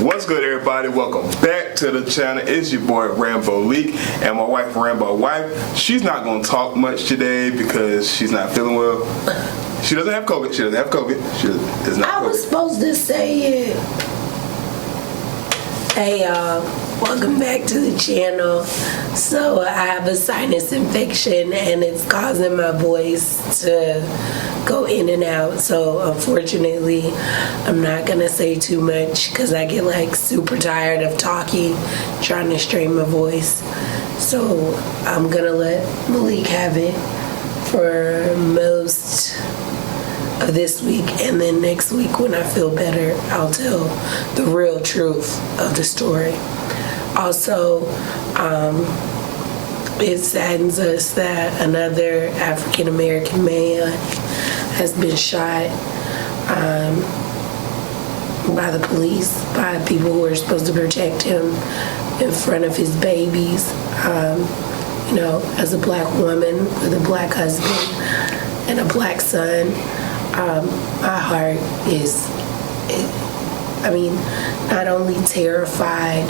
What's good, everybody? Welcome back to the channel. It's your boy Rambo Leak and my wife Rambo Wife. She's not going to talk much today because she's not feeling well. She doesn't have COVID. She doesn't have COVID. She is not. I was supposed to say it. Hey y'all, welcome back to the channel. So I have a sinus infection and it's causing my voice to go in and out. So unfortunately, I'm not gonna say too much because I get like super tired of talking, trying to strain my voice. So I'm gonna let Malik have it for most of this week, and then next week when I feel better, I'll tell the real truth of the story. Also, it saddens us that another African American man has been shot by the police, by people who are supposed to protect him in front of his babies. You know, as a black woman with a black husband and a black son, my heart is, not only terrified,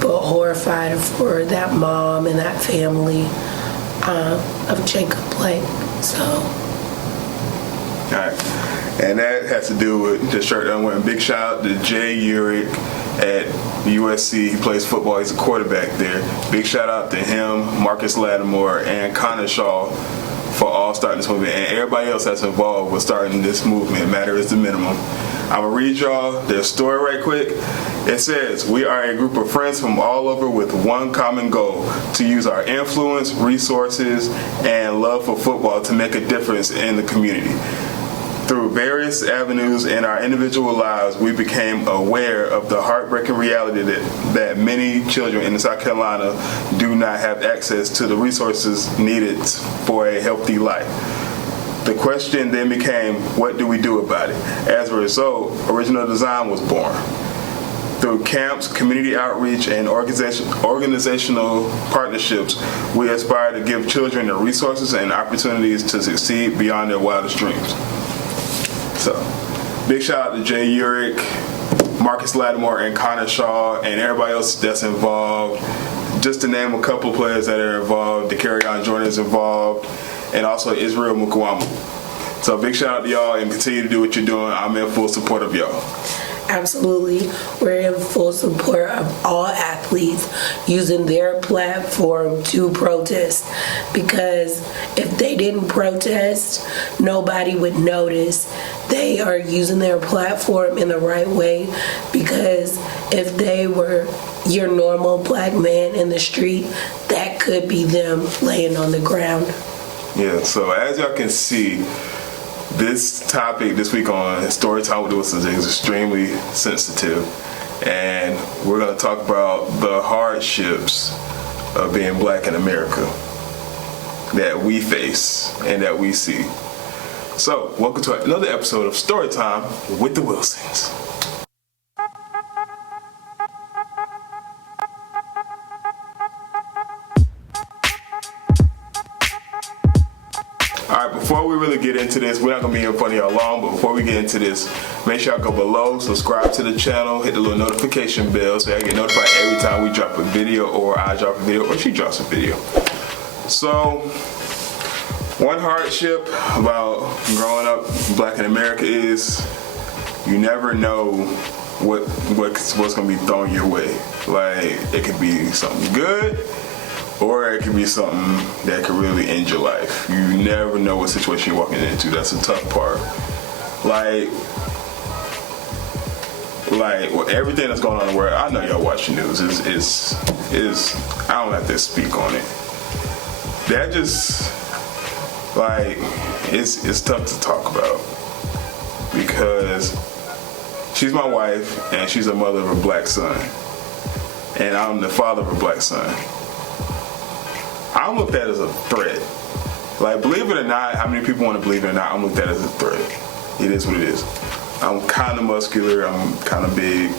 but horrified for that mom and that family of Jacob Blake. So. All right. And that has to do with the shirt I'm wearing. Big shout out to URICH at USC. He plays football. He's a quarterback there. Big shout out to him, Marcus Lattimore, and Connor Shaw for all starting this movement, and everybody else that's involved with starting this movement. Matter is the minimum. I'm gonna read y'all their story right quick. It says, we are a group of friends from all over with one common goal: to use our influence, resources, and love for football to make a difference in the community. Through various avenues in our individual lives, we became aware of the heartbreaking reality that many children in South Carolina do not have access to the resources needed for a healthy life. The question then became, what do we do about it? As a result, Original Design was born. Through camps, community outreach, and organizational partnerships, we aspire to give children the resources and opportunities to succeed beyond their wildest dreams. So, big shout out to URICH, Marcus Lattimore, and Connor Shaw, and everybody else that's involved. Just to name a couple of players that are involved, DeCarrion Jordan is involved, and also Israel Mukwamu. So big shout out to y'all, and continue to do what you're doing. I'm in full support of y'all. Absolutely. We're in full support of all athletes using their platform to protest, because if they didn't protest, nobody would notice. They are using their platform in the right way, because if they were your normal black man in the street, that could be them laying on the ground. Yeah, so as y'all can see, this topic this week on Storytime with the Wilsons is extremely sensitive, and we're going to talk about the hardships of being black in America that we face and that we see. So, welcome to another episode of Storytime with the Wilsons. Alright, before we really get into this, we're not going to be in front of y'all long, but before we get into this, make sure y'all go below, subscribe to the channel, hit the little notification bell so y'all get notified every time we drop a video, or I drop a video, or she drops a video. So, one hardship about growing up black in America is you never know what's going to be thrown your way. Like, it could be something good, or it could be something that could really end your life. You never know what situation you're walking into. That's the tough part. Like well, everything that's going on in the world, I know y'all watch the news, is I don't have to speak on it. That just, like, it's tough to talk about, because she's my wife and she's the mother of a black son, and I'm the father of a black son. I'm looked at as a threat. Like, believe it or not, how many people want to believe it or not, I'm looked at as a threat. It is what it is. I'm kind of muscular, I'm kind of big.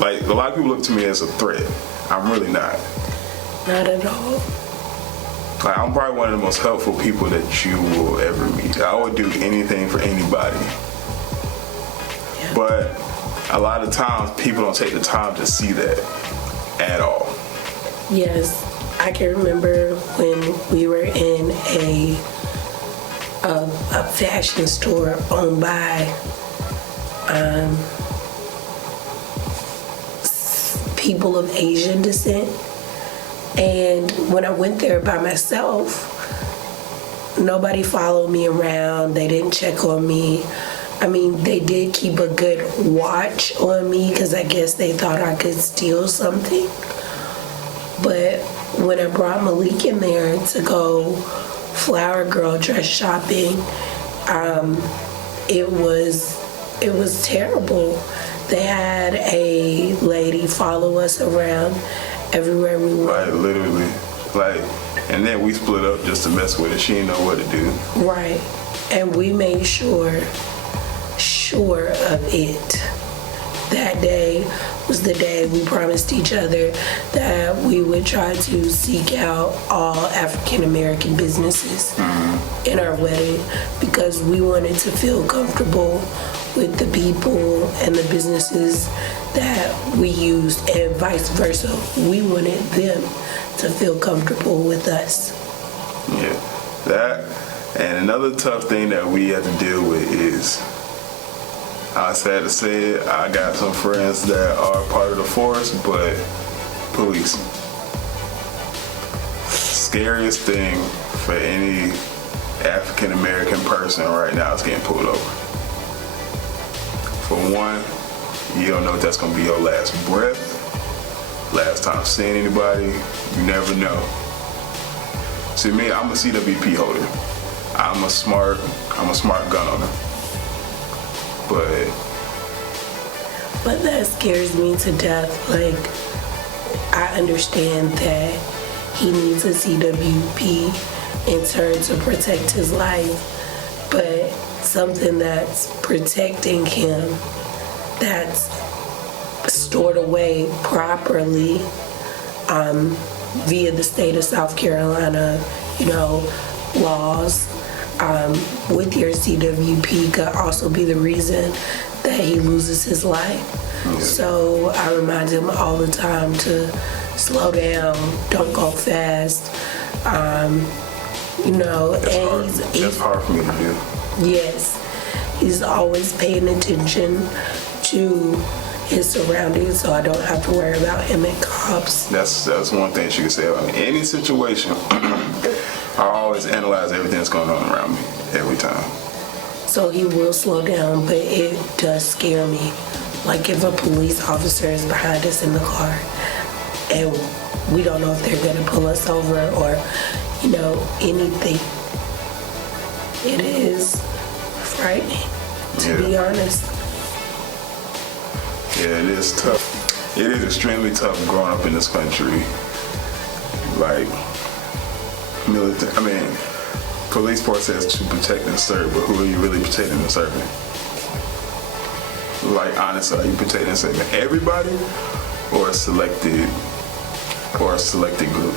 Like, a lot of people look to me as a threat. I'm really not. Not at all. Like, I'm probably one of the most helpful people that you will ever meet. I would do anything for anybody. Yeah. But a lot of times people don't take the time to see that at all. Yes, I can remember when we were in a fashion store owned by people of Asian descent. And when I went there by myself, nobody followed me around. They didn't check on me. I mean, they did keep a good watch on me because I guess they thought I could steal something. But when I brought Malik in there to go flower girl dress shopping, it was terrible. They had a lady follow us around everywhere we went. Like, literally. Like, and then we split up just to mess with her. She didn't know what to do. Right. And we made sure of it. That day was the day we promised each other that we would try to seek out all African American businesses in our wedding because we wanted to feel comfortable with the people and the businesses that we used, and vice versa. We wanted them to feel comfortable with us. Yeah, that. And another tough thing that we have to deal with is, I sad to say it, I got some friends that are part of the force, but police. Scariest thing for any African American person right now is getting pulled over. For one, you don't know if that's gonna be your last breath, last time seeing anybody, you never know. See me, I'm a CWP holder. I'm a smart gun owner. But that scares me to death. Like, I understand that he needs a CWP in turn to protect his life, but something that's protecting him, that's stored away properly via the state of South Carolina, laws, with your CWP could also be the reason that he loses his life. Yeah. So I remind him all the time to slow down, don't go fast. That's hard for me to do. Yes, he's always paying attention to his surroundings, so I don't have to worry about him and cops. That's one thing she could say about me. Any situation, I always analyze everything that's going on around me every time. So he will slow down, but it does scare me. Like if a police officer is behind us in the car and we don't know if they're gonna pull us over or, anything. It is frightening, to be honest. Yeah, it is tough. It is extremely tough growing up in this country. Like, police force says to protect and serve, but who are you really protecting and serving? Like, honestly, are you protecting and serving everybody or a selected group?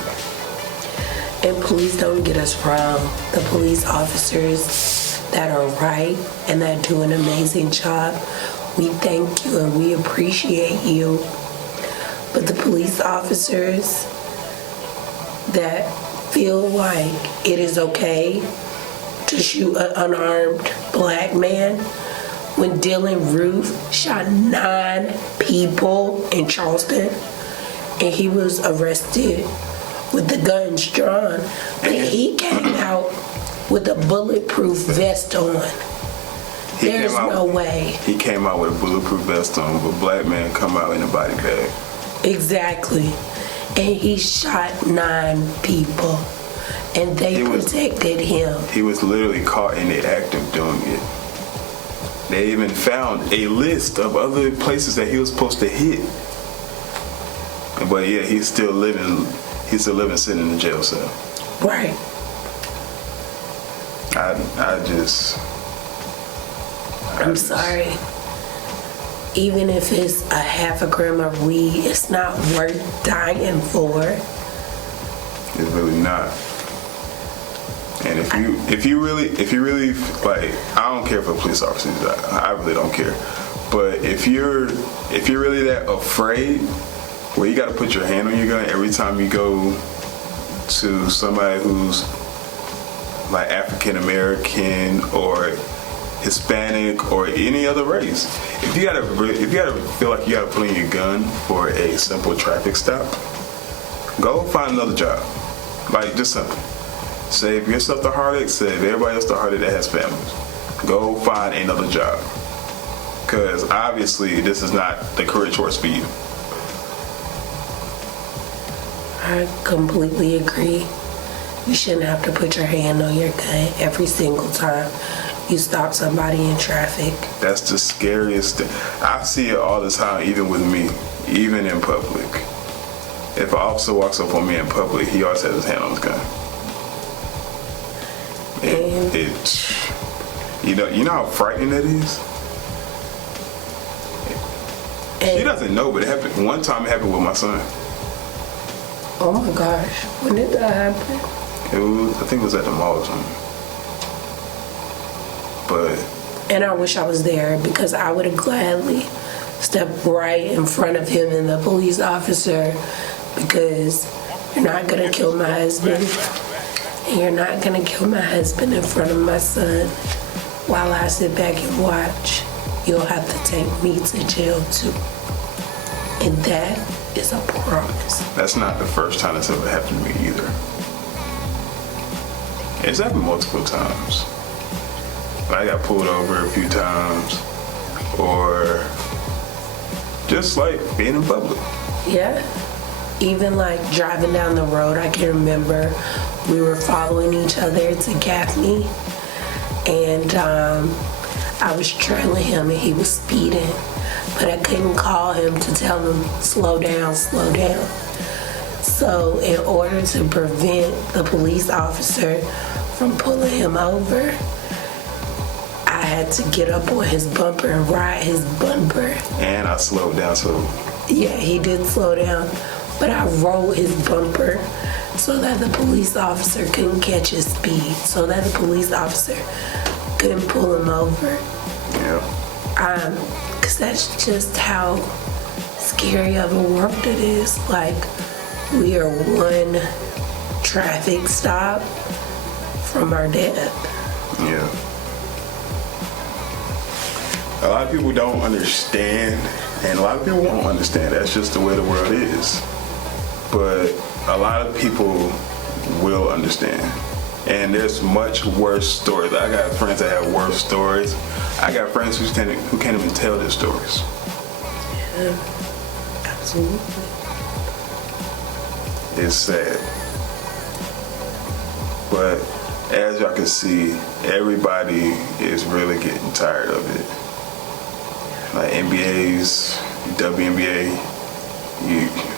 And please don't get us wrong. The police officers that are right and that do an amazing job, we thank you and we appreciate you. But the police officers that feel like it is okay to shoot an unarmed black man when Dylan Roof shot 9 people in Charleston and he was arrested with the guns drawn, but he came out with a bulletproof vest on. There's no way. He came out with a bulletproof vest on, but a black man come out in a body bag. Exactly. And he shot 9 people, and they protected him. He was literally caught in the act of doing it. They even found a list of other places that he was supposed to hit. But yeah, he's still living sitting in the jail cell. Right. I'm sorry. Even if it's a half a gram of weed, it's not worth dying for. It's really not. And if you really like, I don't care for police officers. I really don't care. But if you're really that afraid, well, you got to put your hand on your gun every time you go to somebody who's like African American or Hispanic or any other race. If you gotta feel like you gotta put in your gun for a simple traffic stop, go find another job. Like, just simple. Save yourself the heartache, save everybody else the heartache that has families. Go find another job. Because obviously this is not the career choice for you. I completely agree. You shouldn't have to put your hand on your gun every single time you stop somebody in traffic. That's the scariest thing. I see it all the time, even with me, even in public. If an officer walks up on me in public, he always has his hand on his gun. You know how frightening that is? She doesn't know, but it happened. One time it happened with my son. Oh my gosh, when did that happen? I think it was at the mall or something. And I wish I was there because I would have gladly stepped right in front of him and the police officer, because you're not gonna kill my husband and you're not gonna kill my husband in front of my son while I sit back and watch. You'll have to take me to jail too. And that is a promise. That's not the first time that's ever happened to me either. It's happened multiple times. I got pulled over a few times, or just like being in public. Yeah. Even like driving down the road, I can remember we were following each other to Gaffney, and I was trailing him and he was speeding, but I couldn't call him to tell him, slow down, slow down. So in order to prevent the police officer from pulling him over, I had to get up on his bumper and ride his bumper. And I slowed down too. Yeah, he did slow down, but I rolled his bumper so that the police officer couldn't catch his speed, so that the police officer couldn't pull him over. Yeah. Because that's just how scary of a world it is. Like, we are one traffic stop from our death. Yeah. A lot of people don't understand, and a lot of people won't understand. That's just the way the world is. But a lot of people will understand. And there's much worse stories. I got friends that have worse stories. I got friends who can't even tell their stories. Yeah, absolutely. It's sad. But as y'all can see, everybody is really getting tired of it. Like NBA's, WNBA,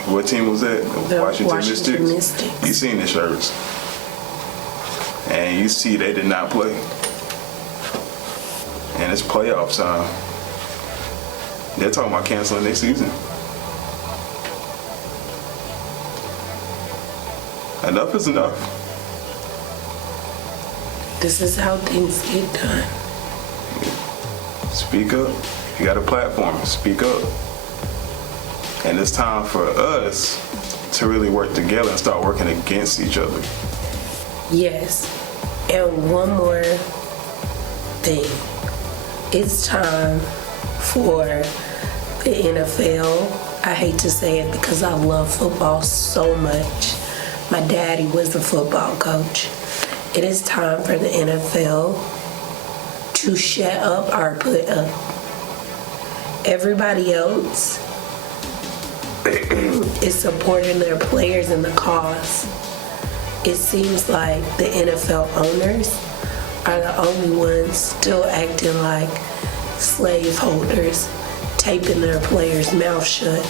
what team was that? The Washington Mystics. You seen the shirts. And you see they did not play. And it's playoff time. They're talking about canceling next season. Enough is enough. This is how things get done. Speak up. If you got a platform, speak up. And it's time for us to really work together and start working against each other. Yes. And one more thing. It's time for the NFL. I hate to say it because I love football so much. My daddy was a football coach. It is time for the NFL to shut up or put up. Everybody else is supporting their players in the cause. It seems like the NFL owners are the only ones still acting like slave holders, taping their players' mouth shut.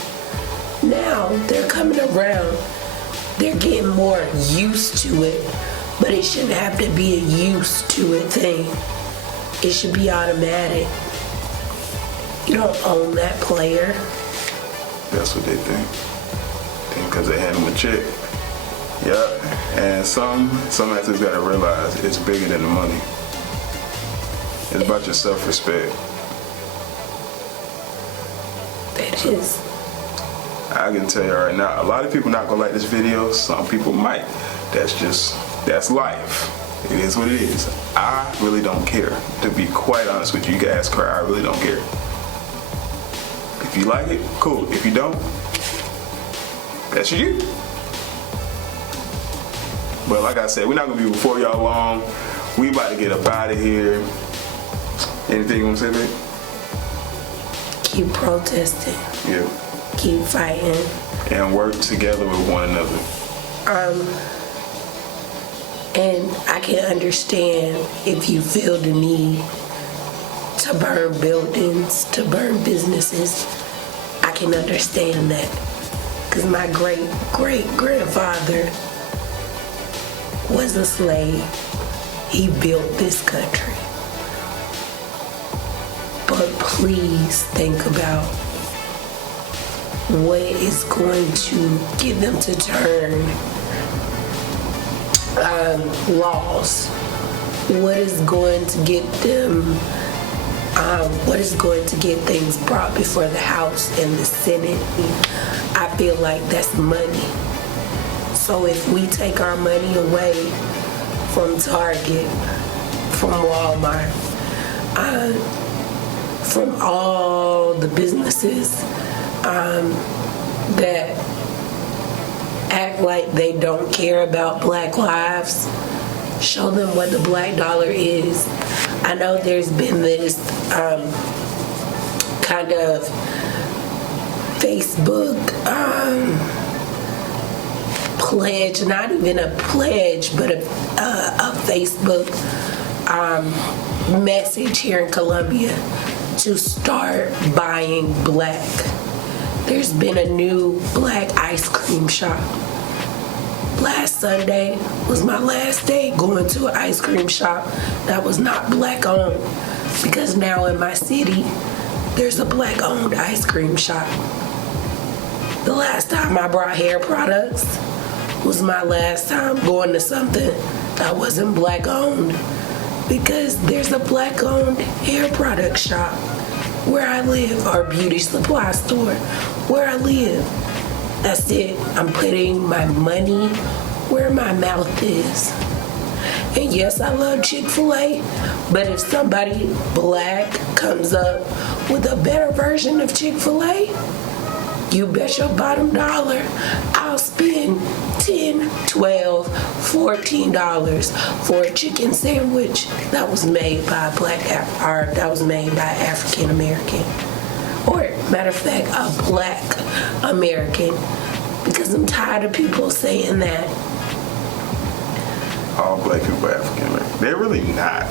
Now they're coming around. They're getting more used to it, but it shouldn't have to be a used to it thing. It should be automatic. You don't own that player. That's what they think. Because they hand them a check. Yep. And some athletes gotta realize it's bigger than the money. It's about your self-respect. That just, I can tell you right now, a lot of people not gonna like this video. Some people might. That's life. It is what it is. I really don't care. To be quite honest with you, you can ask her. I really don't care. If you like it, cool. If you don't, that's you. But like I said, we're not gonna be before y'all long. We about to get up out of here. Anything you wanna say, babe? keep protesting. Yeah. Keep fighting. And work together with one another. And I can understand if you feel the need to burn buildings, to burn businesses. I can understand that. Because my great-great-grandfather was a slave. He built this country. But please think about what is going to get them to turn laws. What is going to get them, what is going to get things brought before the House and the Senate? I feel like that's money. So if we take our money away from Target, from Walmart, from all the businesses that act like they don't care about black lives, show them what the black dollar is. I know there's been this kind of Facebook pledge, not even a pledge, but a Facebook message here in Columbia to start buying black. There's been a new black ice cream shop. Last Sunday was my last day going to an ice cream shop that was not black owned, because now in my city there's a black owned ice cream shop. The last time I brought hair products was my last time going to something that wasn't black owned, because there's a black owned hair product shop where I live, or beauty supply store where I live. That's it. I'm putting my money where my mouth is. And yes, I love Chick-fil-A, but if somebody black comes up with a better version of Chick-fil-A, you bet your bottom dollar I'll spend $10, $12, $14 for a chicken sandwich that was made by a that was made by African American. Or, matter of fact, a black American. Because I'm tired of people saying that. All black people are African American. They're really not.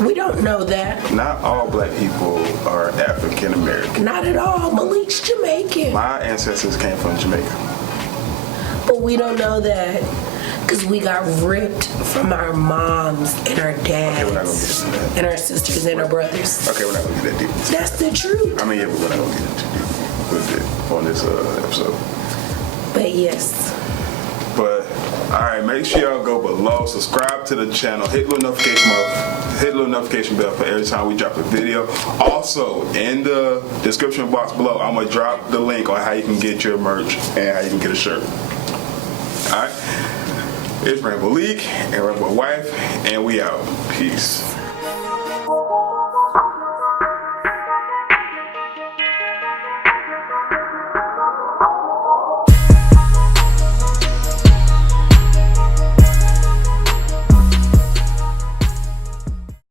We don't know that. Not all black people are African American. Not at all. Malik's Jamaican. My ancestors came from Jamaica. But we don't know that because we got ripped from our moms and our dads. Okay, we're not gonna get into that. And our sisters and our brothers. Okay, we're not gonna get that deep. That's the truth. I mean, yeah, but we're not gonna get into deep with it on this episode. But yes. But all right, make sure y'all go below, subscribe to the channel, hit the notification bell for every time we drop a video. Also, in the description box below, I'm gonna drop the link on how you can get your merch and how you can get a shirt. All right, it's Rainbow League and Rainbow Wife, and we out. Peace.